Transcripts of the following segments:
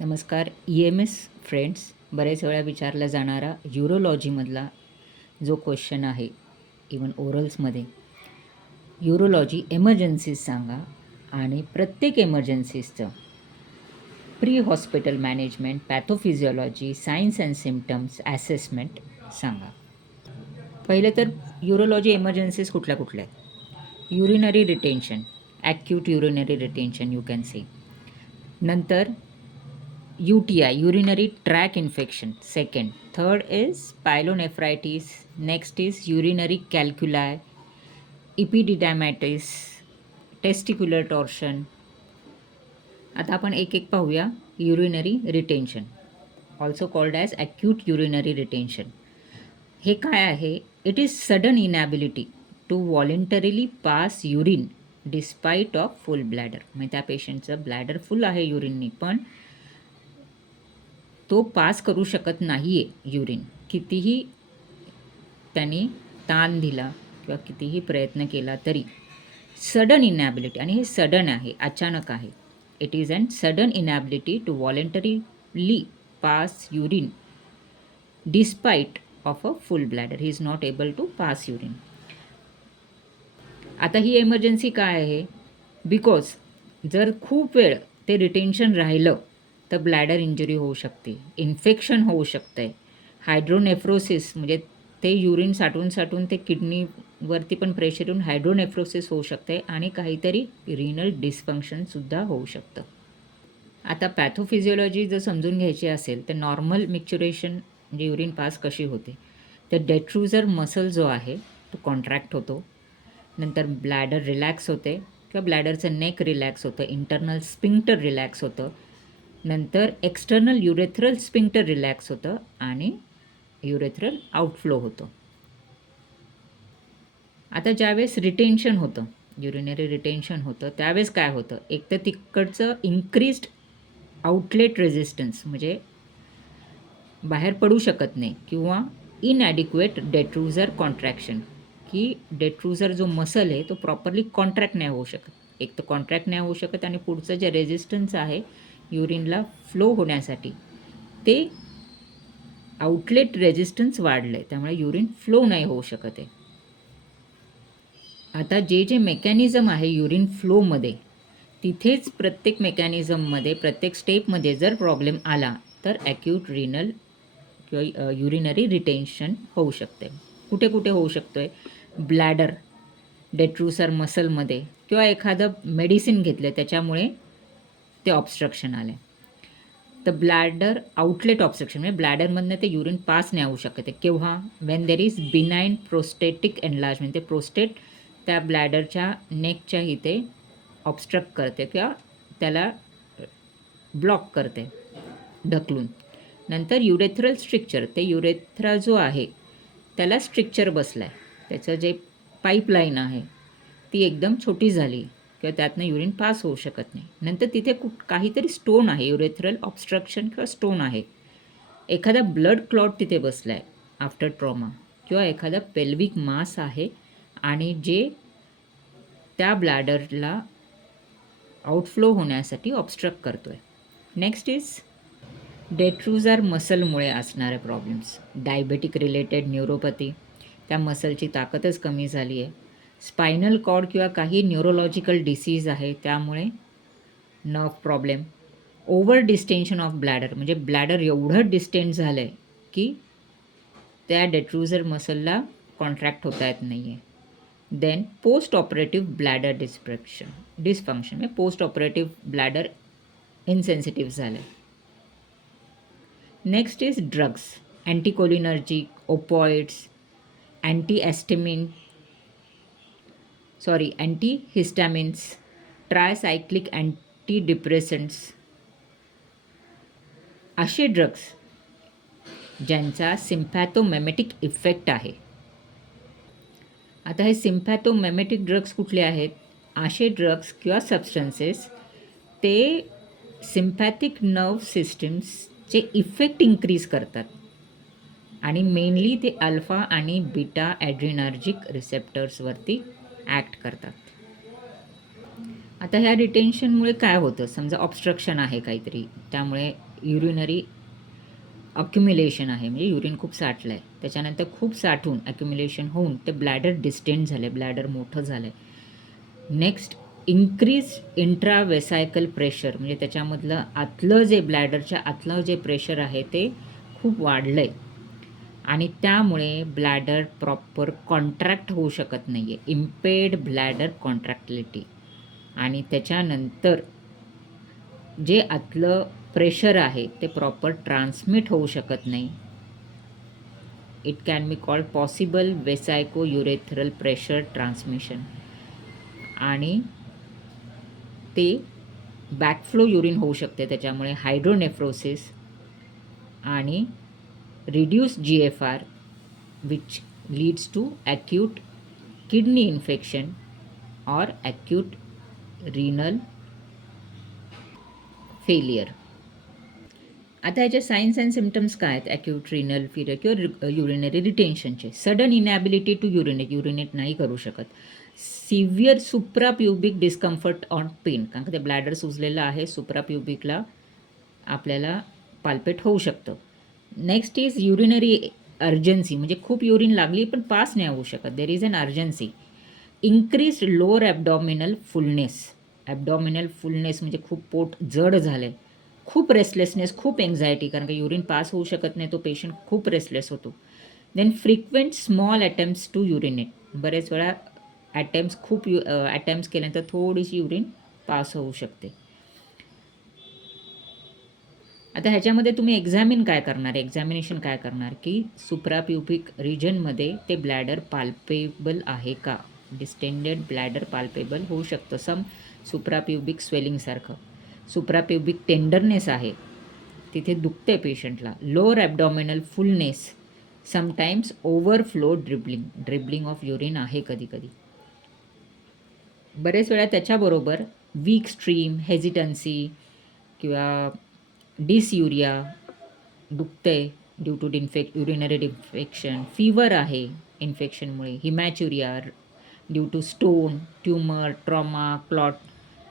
नमस्कार. EMS friends, बरेच वेळा विचारला जाणारा यूरोलॉजीमधला जो क्वेश्चन आहे, इवन ओरल्समध्ये, यूरोलॉजी एमर्जन्सीज सांगा आणि प्रत्येक एमर्जन्सीजचं pre hospital management, pathophysiology, science and symptoms, assessment सांगा. पहिलं तर यूरोलॉजी एमर्जन्सीज कुठल्या कुठल्या आहेत? Urinary retention, acute urinary retention you can say. नंतर UTI, urinary tract infection, second. Third is pyelonephritis. Next is urinary calculi, epididymitis, testicular torsion. आता आपण एक एक पाहूया. Urinary retention, also called as acute urinary retention. हे काय आहे? It is sudden inability to voluntarily pass urine despite of full bladder. म्हणजे त्या पेशंटचं ब्लॅडर फुल आहे युरिननी, पण तो पास करू शकत नाही आहे युरिन. कितीही त्यांनी ताण दिला किंवा कितीही प्रयत्न केला तरी सडन इनॅबिलिटी, आणि हे सडन आहे, अचानक आहे. It is and sudden inability to voluntarily pass urine despite of a full bladder. He is not able to pass urine. आता ही एमर्जन्सी काय आहे? बिकॉज जर खूप वेळ ते रिटेन्शन राहिलं तर ब्लॅडर इंजुरी होऊ शकते, इन्फेक्शन होऊ शकतं, हायड्रोनेफ्रोसिस, म्हणजे ते युरिन साठवून साठवून ते किडनीवरती पण प्रेशर येऊन हायड्रोनेफ्रोसिस होऊ शकते आणि काहीतरी रिनल डिस्फंक्शनसुद्धा होऊ शकतं. आता पॅथोफिजिओलॉजी जर समजून घ्यायची असेल तर नॉर्मल मिक्च्युरेशन म्हणजे युरिन पास कशी होते, तर डेट्रुझर मसल जो आहे तो कॉन्ट्रॅक्ट होतो, नंतर ब्लॅडर रिलॅक्स होते किंवा ब्लॅडरचं नेक रिलॅक्स होतं, इंटरनल स्पिंक्टर रिलॅक्स होतं, नंतर एक्सटर्नल युरेथ्रल स्पिंक्टर रिलॅक्स होतं आणि युरेथ्रल आउटफ्लो होतं. आता ज्यावेळेस रिटेन्शन होतं, युरिनरी रिटेन्शन होतं, त्यावेळेस काय होतं? एक तर तिकडचं इन्क्रीज्ड आउटलेट रेझिस्टन्स, म्हणजे बाहेर पडू शकत नाही, किंवा इनॲडिक्वेट डेट्रुझर कॉन्ट्रॅक्शन, की डेट्रुझर जो मसल आहे तो प्रॉपरली कॉन्ट्रॅक्ट नाही होऊ शकत. एक तर कॉन्ट्रॅक्ट नाही होऊ शकत आणि पुढचं जे रेझिस्टन्स आहे युरिनला फ्लो होण्यासाठी, ते आउटलेट रेझिस्टन्स वाढलं आहे, त्यामुळे युरिन फ्लो नाही होऊ शकत आहे. आता जे मेकॅनिझम आहे युरिन फ्लोमध्ये, तिथेच प्रत्येक मेकॅनिझममध्ये, प्रत्येक स्टेपमध्ये जर प्रॉब्लेम आला तर ॲक्यूट रिनल किंवा युरिनरी रिटेन्शन होऊ शकते. कुठे कुठे होऊ शकतो आहे? ब्लॅडर, डेट्रुसर मसलमध्ये, किंवा एखादं मेडिसिन घेतलं त्याच्यामुळे ते ऑब्स्ट्रक्शन आलं आहे. तर ब्लॅडर आउटलेट ऑब्स्ट्रक्शन, म्हणजे ब्लॅडरमधनं ते युरिन पास नाही होऊ शकत आहे. केव्हा? When there is benign prostatic enlargement. ते प्रोस्टेट त्या ब्लॅडरच्या नेकच्या इथे ऑब्स्ट्रक्ट करते किंवा त्याला ब्लॉक करते ढकलून. नंतर युरेथ्रल स्ट्रिक्चर, ते युरेथ्रा जो आहे त्याला स्ट्रिक्चर बसला आहे, त्याचं जे पाईपलाईन आहे ती एकदम छोटी झाली किंवा त्यातनं युरिन पास होऊ शकत नाही. नंतर तिथे काहीतरी स्टोन आहे, युरेथ्रल ऑब्स्ट्रक्शन किंवा स्टोन आहे, एखादा ब्लड क्लॉट तिथे बसला आहे आफ्टर ट्रॉमा, किंवा एखादा पेल्विक मास आहे आणि जे त्या ब्लॅडरला आउटफ्लो होण्यासाठी ऑब्स्ट्रक्ट करतो आहे. नेक्स्ट इज डेट्रुझर मसलमुळे असणारे प्रॉब्लेम्स, डायबेटिक रिलेटेड न्यूरोपॅथी, त्या मसलची ताकदच कमी झाली आहे, स्पायनल कॉर्ड किंवा काही न्यूरोलॉजिकल डिसीज आहे त्यामुळे nerve problem, over distension of bladder, म्हणजे ब्लॅडर एवढं डिस्टेंट झालं आहे की त्या डेट्रुझर मसलला कॉन्ट्रॅक्ट होता येत नाही आहे. Then post operative bladder dysfunction, म्हणजे पोस्ट ऑपरेटिव्ह ब्लॅडर इनसेन्सिटिव्ह झालं आहे. Next is drugs, anticholinergic, opioids, antihistamines, tricyclic antidepressants, असे ड्रग्स ज्यांचा सिम्पॅथोमेमेटिक इफेक्ट आहे. आता हे सिम्पॅथोमेमेटिक ड्रग्स कुठले आहेत? असे ड्रग्स किंवा सबस्टन्सेस ते सिम्पॅथिक नर्व सिस्टम्सचे इफेक्ट इन्क्रीज करतात आणि मेनली ते अल्फा आणि बीटा ॲड्रिनर्जिक रिसेप्टर्सवरती ॲक्ट करतात. आता ह्या रिटेन्शनमुळे काय होतं, समजा ऑब्स्ट्रक्शन आहे काहीतरी, त्यामुळे युरिनरी अक्युम्युलेशन आहे, म्हणजे युरिन खूप साठलं आहे, त्याच्यानंतर खूप साठून अक्युम्युलेशन होऊन ते ब्लॅडर डिस्टेंड झालं आहे, ब्लॅडर मोठं झालं आहे. नेक्स्ट, इन्क्रीज इंट्रावेसायकल प्रेशर, म्हणजे त्याच्यामधलं आतलं जे ब्लॅडरच्या आतलं जे प्रेशर आहे ते खूप वाढलं आहे आणि त्यामुळे ब्लॅडर प्रॉपर कॉन्ट्रॅक्ट होऊ शकत नाही आहे, इम्पेड ब्लॅडर कॉन्ट्रॅक्टिलिटी. आणि त्याच्यानंतर जे आतलं प्रेशर आहे ते प्रॉपर ट्रान्समिट होऊ शकत नाही. It can be called possible vesico urethral pressure transmission. आणि ते बॅकफ्लो युरिन होऊ शकते, त्याच्यामुळे हायड्रोनेफ्रोसिस आणि reduce GFR which leads to acute kidney infection और ॲक्यूट रिनल फेलियर. आता ह्याचे सायन्स अँड सिम्टम्स काय आहेत ॲक्यूट रिनल फेलियर किंवा युरिनरी रिटेन्शनचे? सडन इनॅबिलिटी टू युरिनेट नाही करू शकत. Severe suprapubic discomfort on pain, कारण का ते ब्लॅडर सुजलेलं आहे, सुप्राप्युबिकला आपल्याला पाल्पेट होऊ शकतं. नेक्स्ट इज युरिनरी अर्जन्सी, म्हणजे खूप युरिन लागली पण पास नाही होऊ शकत, there is an urgency. Increase lower abdominal fullness, abdominal fullness म्हणजे खूप पोट जड झालं आहे, खूप रेस्टलेसनेस, खूप एन्झायटी, कारण का युरिन पास होऊ शकत नाही, तो पेशंट खूप रेस्टलेस होतो. Then frequent small attempts to urinate, बरेच वेळा खूप अटेम्प्ट्स केल्यानंतर थोडीशी युरिन पास होऊ शकते. आता ह्याच्यामध्ये तुम्ही एक्झामिनेशन काय करणार की सुप्राप्युबिक रिजनमध्ये ते ब्लॅडर पाल्पेबल आहे का, डिस्टेंडेड ब्लॅडर पाल्पेबल होऊ शकतं, सम सुप्राप्युबिक स्वेलिंगसारखं, सुप्राप्युबिक टेंडरनेस आहे, तिथे दुखते पेशंटला, lower abdominal fullness, sometimes overflow dribbling of urine आहे कधी कधी. बरेच वेळा त्याच्याबरोबर वीक स्ट्रीम, हेजिटन्सी किंवा डिसयुरिया, दुखते due to urinary infection, fever आहे इन्फेक्शनमुळे, haematuria due to stone, tumour, trauma, clot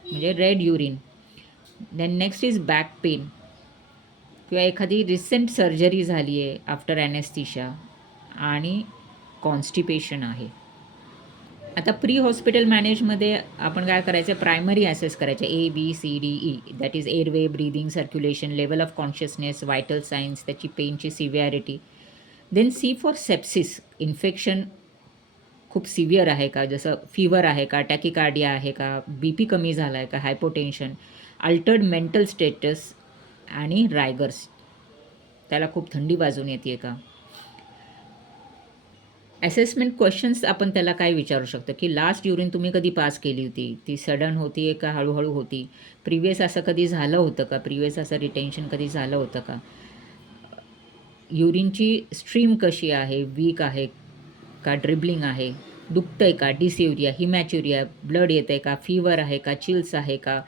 म्हणजे red urine. Then next is back pain किंवा एखादी रिसेंट सर्जरी झाली आहे आफ्टर ॲनेस्थीशिया आणि कॉन्स्टिपेशन आहे. आता प्री हॉस्पिटल मॅनेजमध्ये आपण काय करायचं, प्रायमरी ॲसेस करायचे, ABCDE, that is airway, breathing, circulation, level of consciousness, vital signs, त्याची पेनची severity. Then C for sepsis, infection खूप सिव्हिअर आहे का, जसं फीवर आहे का, टॅकिकार्डिया आहे का, BP कमी झाला आहे का, हायपोटेन्शन, अल्टर्ड मेंटल स्टेटस आणि रायगर्स, त्याला खूप थंडी वाजून येते का. असेसमेंट क्वेश्चन्स आपण त्याला काय विचारू शकतो की लास्ट युरिन तुम्ही कधी पास केली होती, ती सडन होती आहे का हळूहळू होती, प्रिव्हियस असं कधी झालं होतं का, प्रिव्हियस असं रिटेन्शन कधी झालं होतं का, युरिनची स्ट्रीम कशी आहे, वीक आहे का, ड्रिबलिंग आहे, दुखतं आहे का, डिसयुरिया, हिमॅच्युरिया, ब्लड येतं आहे का, फीवर आहे का, चिल्स आहे का,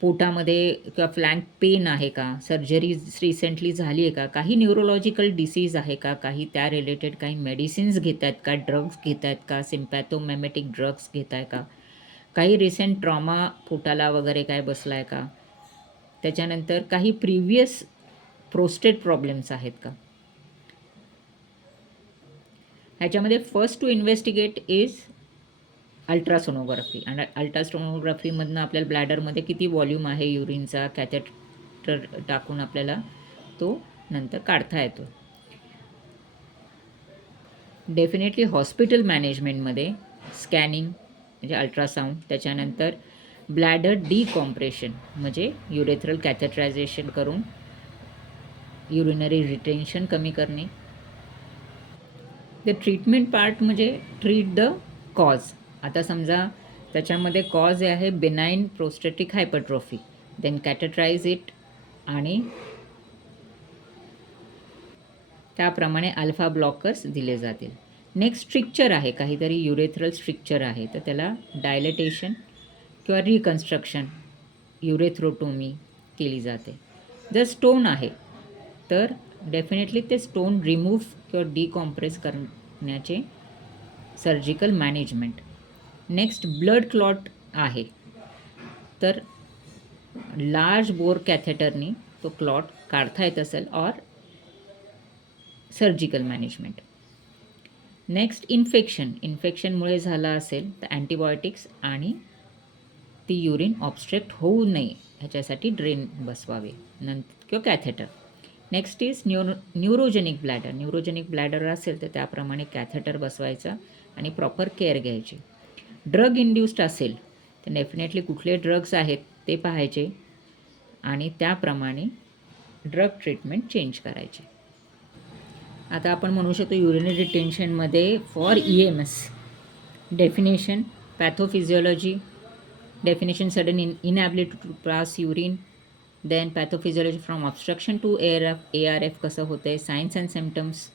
पोटामध्ये किंवा फ्लँक पेन आहे का, सर्जरी रिसेंटली झाली आहे का, काही न्यूरोलॉजिकल डिसीज आहे का, काही त्या रिलेटेड काही मेडिसिन्स घेत आहेत का, ड्रग्स घेत आहेत का, सिम्पॅथोमेमेटिक ड्रग्स घेत आहे का, काही रिसेंट ट्रॉमा पोटाला वगैरे काय बसला आहे का, त्याच्यानंतर काही प्रिव्हियस प्रोस्टेट प्रॉब्लेम्स आहेत का. ह्याच्यामध्ये first to investigate is ultrasonography, आणि अल्ट्रासोनोग्राफीमधनं आपल्याला ब्लॅडरमध्ये किती व्हॉल्यूम आहे युरिनचा, कॅथेटर टाकून आपल्याला तो नंतर काढता येतो. डेफिनेटली हॉस्पिटल मॅनेजमेंटमध्ये स्कॅनिंग म्हणजे अल्ट्रासाऊंड, त्याच्यानंतर ब्लॅडर डिकॉम्प्रेशन म्हणजे युरेथ्रल कॅथेटरायझेशन करून युरिनरी रिटेन्शन कमी करणे. द ट्रीटमेंट पार्ट म्हणजे ट्रीट द कॉज. आता समजा त्याच्यामध्ये कॉज आहे बेनाईन प्रोस्टेटिक हायपरट्रॉफी, देन कॅथेटराइज इट आणि त्याप्रमाणे अल्फा ब्लॉकर्स दिले जातील. नेक्स्ट स्ट्रिक्चर आहे, काहीतरी युरेथ्रल स्ट्रिक्चर आहे, तर त्याला डायलेटेशन किंवा रिकन्स्ट्रक्शन, युरेथ्रोटोमी केली जाते. जर स्टोन आहे तर डेफिनेटली ते स्टोन रिमूव्ह किंवा डिकॉम्प्रेस करण्याचे surgical management. Next blood clot आहे, तर लार्ज बोर कॅथेटरनी तो क्लॉट काढता येत असेल ऑर सर्जिकल मॅनेजमेंट. नेक्स्ट इन्फेक्शनमुळे झालं असेल तर अँटीबायोटिक्स आणि ती युरिन ऑब्स्ट्रक्ट होऊ नये ह्याच्यासाठी ड्रेन बसवावे किंवा catheter. Next is neurogenic bladder असेल तर त्याप्रमाणे कॅथेटर बसवायचा आणि प्रॉपर केअर घ्यायची. ड्रग इंड्युस्ड असेल तर डेफिनेटली कुठले ड्रग्स आहेत ते पाहायचे आणि त्याप्रमाणे ड्रग ट्रीटमेंट चेंज करायचे. आता आपण म्हणू शकतो युरिनरी रिटेन्शनमध्ये for EMS definition, pathophysiology definition, sudden inability to pass urine, then pathophysiology from obstruction to ARF कसं होतं आहे, signs and symptoms,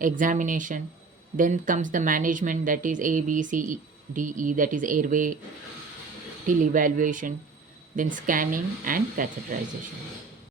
examination, then comes the management that is ABCDE that is airway till evaluation, then scanning and कॅथेटरायझेशन.